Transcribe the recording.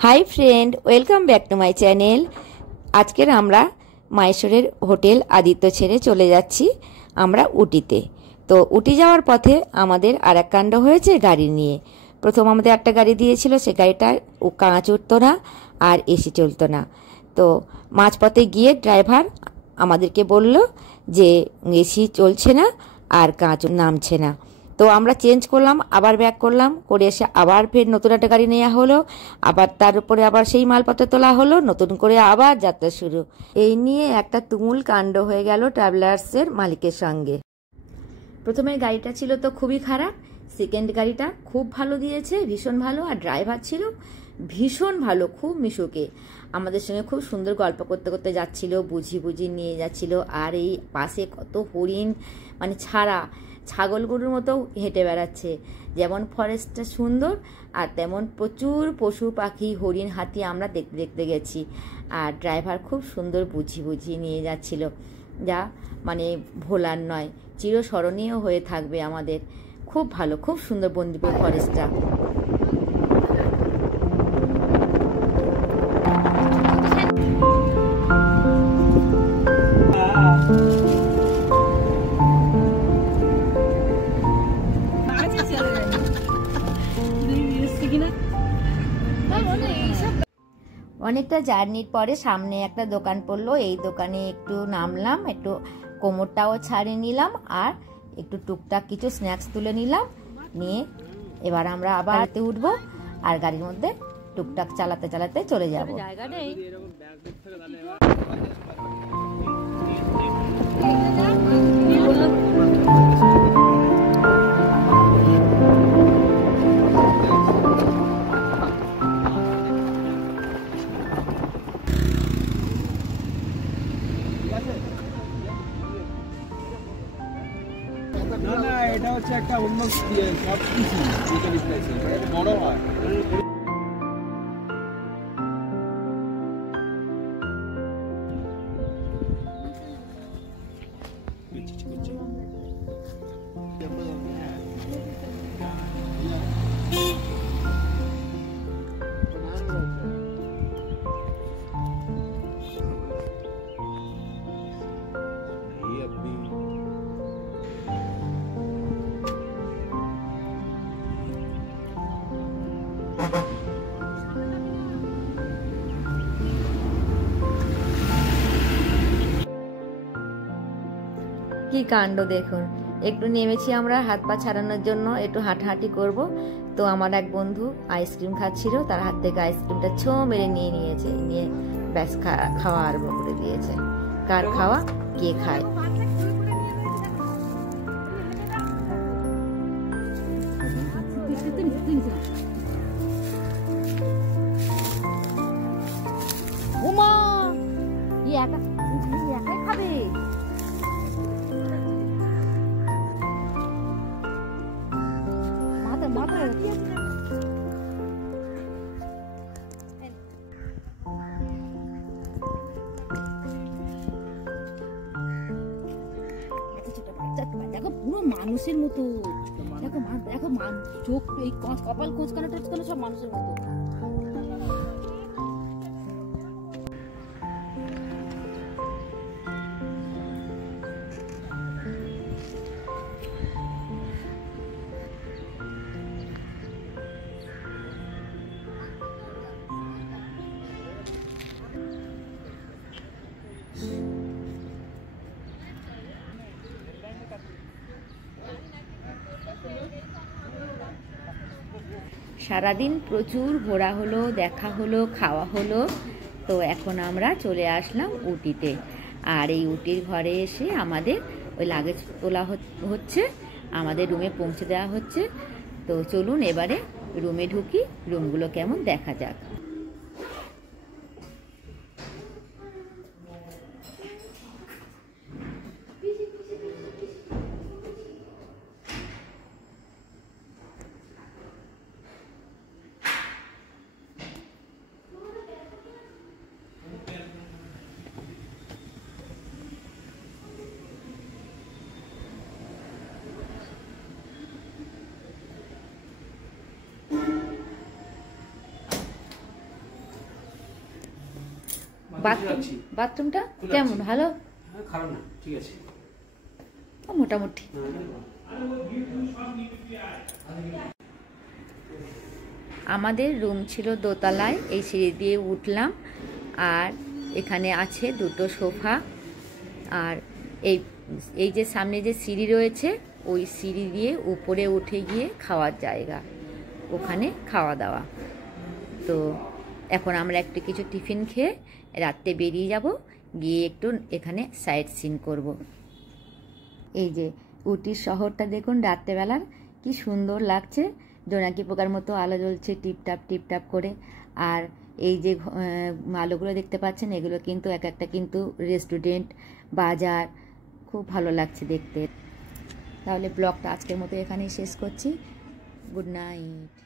High friend welcome back to my channel. आजकेर आमरा माहेश्वरेर hotel Aditya छेड़े चले जाচ্ছি আমরা উটিতে। তো উটি যাওয়ার পথে আমাদের আরেক কাণ্ড হয়েছে গাড়ি নিয়ে। প্রথম আমাদের একটা গাড়ি দিয়েছিল, সে গাড়িটা কাঁচ উঠতো না আর এসি চলতো না। তো মাঝপথে গিয়ে ড্রাইভার আমাদেরকে বলল যে এসি চলছে না আর কাঁচ নামছে না। তো আমরা চেঞ্জ করলাম, আবার ব্যাক করলাম, করে এসে আবার ফের নতুন একটা গাড়ি নেওয়া হলো, আবার তার উপরে আবার সেই মালপত্র তোলা হলো, নতুন করে আবার যাত্রা শুরু। এই নিয়ে একটা তুমুল কাণ্ড হয়ে গেল ট্রাভেলার্সের মালিকের সঙ্গে। প্রথমের গাড়িটা ছিল তো খুবই খারাপ, সেকেন্ড গাড়িটা খুব ভালো দিয়েছে, ভীষণ ভালো। আর ড্রাইভার ছিল ভীষণ ভালো, খুব মিশুকে আমাদের সঙ্গে খুব সুন্দর গল্প করতে করতে যাচ্ছিল, বুঝি নিয়ে যাচ্ছিল। আর এই পাশে কত হরিণ, মানে ছাগল গরুর মতো হেঁটে বেড়াচ্ছে। যেমন ফরেস্টটা সুন্দর আর তেমন প্রচুর পশু পাখি, হরিণ, হাতি আমরা দেখতে দেখতে গেছি। আর ড্রাইভার খুব সুন্দর বুঝিয়ে নিয়ে যাচ্ছিল, যা মানে ভোলার নয়, চিরস্মরণীয় হয়ে থাকবে আমাদের। খুব ভালো, খুব সুন্দর বন্দিপুর ফরেস্টটা। অনেকটা জার্নির পরে সামনে একটা দোকান পড়লো, এই দোকানে একটু নামলাম, একটু কোমরটাও ছাড়িয়ে নিলাম আর একটু টুকটাক কিছু স্ন্যাক্স তুলে নিলাম। নিয়ে এবার আমরা আবার উঠবো আর গাড়ির মধ্যে টুকটাক চালাতে চালাতে চলে যাবো। না না, এটা হচ্ছে একটা অন্য সবকিছু বড় হয়। কি কাণ্ড দেখুন। একটু নেমেছি আমরা হাত পা ছাড়ানোর জন্য, একটু হাঁটাহাঁটি করব। তো আমার এক বন্ধু আইসক্রিম খাচ্ছিল, তার হাত থেকে আইসক্রিমটা ছো মেরে নিয়েছে, নিয়ে ব্যাস খাওয়া আরম্ভ করে দিয়েছে। কার খাওয়া কে খায়। ওমা একাই খাবে। দেখো পুরো মানুষের মতো, দেখো দেখো চোখ, এই কপাল, কোঁচকানো টোচকানো সব মানুষের মতো। সারাদিন প্রচুর ঘোরা হলো, দেখা হলো, খাওয়া হলো। তো এখন আমরা চলে আসলাম উটিতে। আর এই উটির ঘরে এসে আমাদের ওই লাগেজ তোলা হচ্ছে, আমাদের রুমে পৌঁছে দেওয়া হচ্ছে। তো চলুন এবারে রুমে ঢুকি, রুমগুলো কেমন দেখা যাক। বাথরুমটা কেমন? ভালো? খারাপ না, ঠিক আছে, মোটামুটি। আমাদের রুম ছিল দোতলায়, এই সিঁড়ি দিয়ে উঠলাম। আর এখানে আছে দুটো সোফা। আর এই যে সামনে যে সিঁড়ি রয়েছে, ওই সিঁড়ি দিয়ে উপরে উঠে গিয়ে খাওয়ার জায়গা, ওখানে খাওয়া দাওয়া। তো এখন আমরা একটু কিছু টিফিন খেয়ে রাত্রে বেরিয়ে যাব, গিয়ে একটু এখানে সাইট সিন করব। এই যে উটির শহরটা দেখুন রাত্রেবেলার কি সুন্দর লাগছে, জোনাকি পোকার মতো আলো জ্বলছে টিপটাপ করে। আর এই যে আলোগুলো দেখতে পাচ্ছেন, এগুলো কিন্তু এক একটা কিন্তু রেস্টুরেন্ট, বাজার, খুব ভালো লাগছে দেখতে। তাহলে ব্লগটা আজকের মতো এখানেই শেষ করছি। Good night.